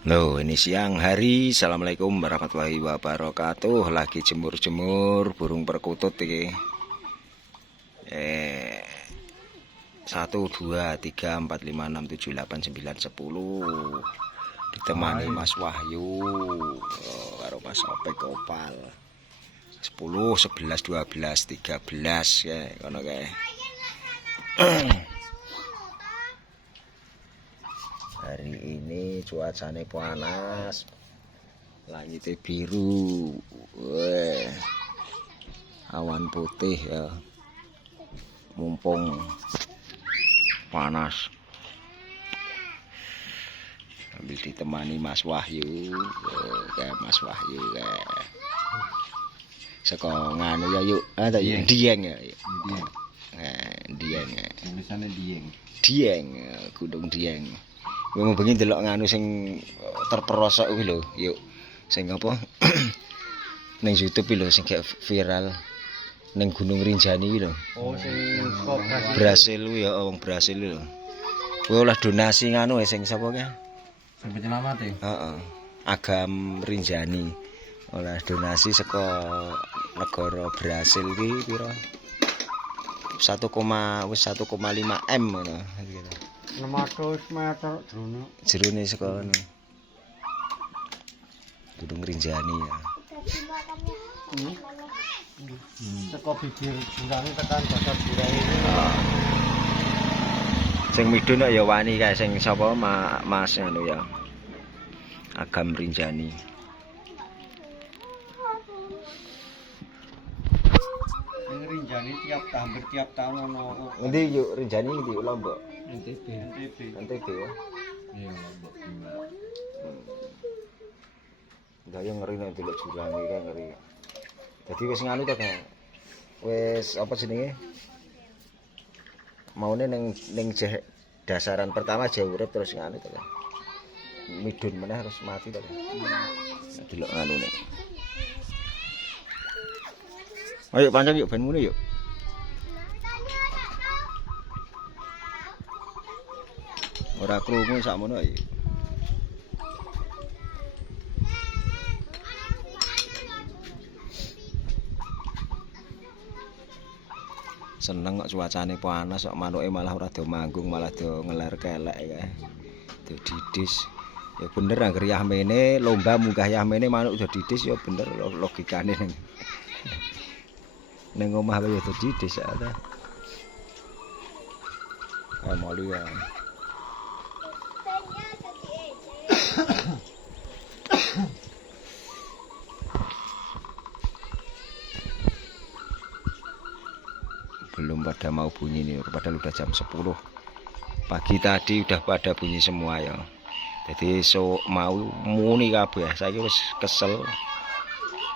Loh, ini siang hari. Assalamualaikum warahmatullahi wabarakatuh. Lagi jemur-jemur burung perkutut iki. 1 2 3 4 5 6 7 8 9 10. Ditemani Mas Wahyu karo Mas Opek Opal. 10 11 12 13 ya ngono kae. Hari ini cuacanya panas, langitnya biru, awan putih ya, mumpung panas. Sambil ditemani Mas Wahyu, kayak Mas Wahyu kayak. Seko nganu ya yuk, ada yuk Dieng ya. Dieng. Tulisannya Dieng. Dieng, Gunung Dieng. Wong bengi ndelok nganu sing terperosok kuwi lho, yuk. Sing apa? Ning YouTube lho sing kayak viral ning Gunung Rinjani kuwi lho. Oh, sing kok Brasil kuwi ya wong Brasil lho. Kuwi oleh donasi nganu sing sapa ki? Sing penyelamat ya? Heeh. Agam Rinjani. Oleh donasi saka negara Brasil ki pira? 1,5 M ngono. 600 meter Jerone saka ngono. Gunung Rinjani ya. Seko bibir jurangnya tekan dasar jurang ini. Sing midun ya wani kae sing sapa Mas anu ya. Agam Rinjani. Ini Rinjani hampir tiap tahun ono. Endi yuk Rinjani endi Lombok? NTB. NTB ya. Iya, Lombok. Enggak yang ngeri nek delok jurang iki kan ngeri. Dadi wis nganu to, Kang. Wis apa jenenge? Maune ning dasaran pertama aja urip terus nganu to, Kang. Midun meneh harus mati to, Kang. Delok nganune. Ayo pancen yuk ben muni yuk. Ora krungu sakmono ae. Seneng kok cuacane panas kok manuke malah ora do manggung malah do ngeler kelek ya. Do didis. Ya bener anggere yahmene lomba munggah yahmene manuk do didis ya bener logikane ning. Ning omah wae do didis ada. Moli ya. Belum pada mau bunyi nih, padahal udah jam 10 pagi tadi udah pada bunyi semua ya. Jadi mau muni kabeh. Saya wis kesel.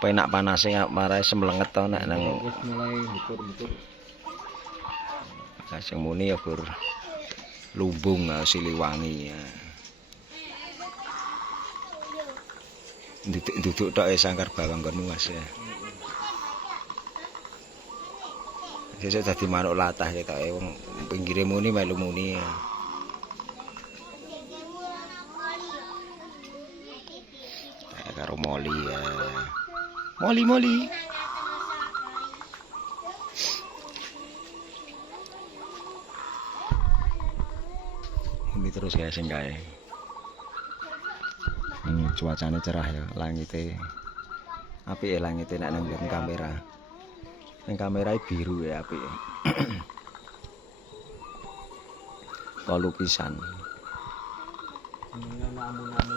Penak panasnya marai semlenget to nek nang Wis mulai bukur-bukur. sing muni ya gur lumbung Siliwangi ya. Duduk tok Sangkar Bawang kono Mas ya. Sesuk dadi manuk latah ketoke wong pinggire muni melu muni. Karo moli ya. Moli. Ini terus ya sing kae. Cuacanya cerah ya, langitnya apik ya langitnya nek nang kamera. Nang kamera biru ya apik. Kok lukisan. Ini amun-amun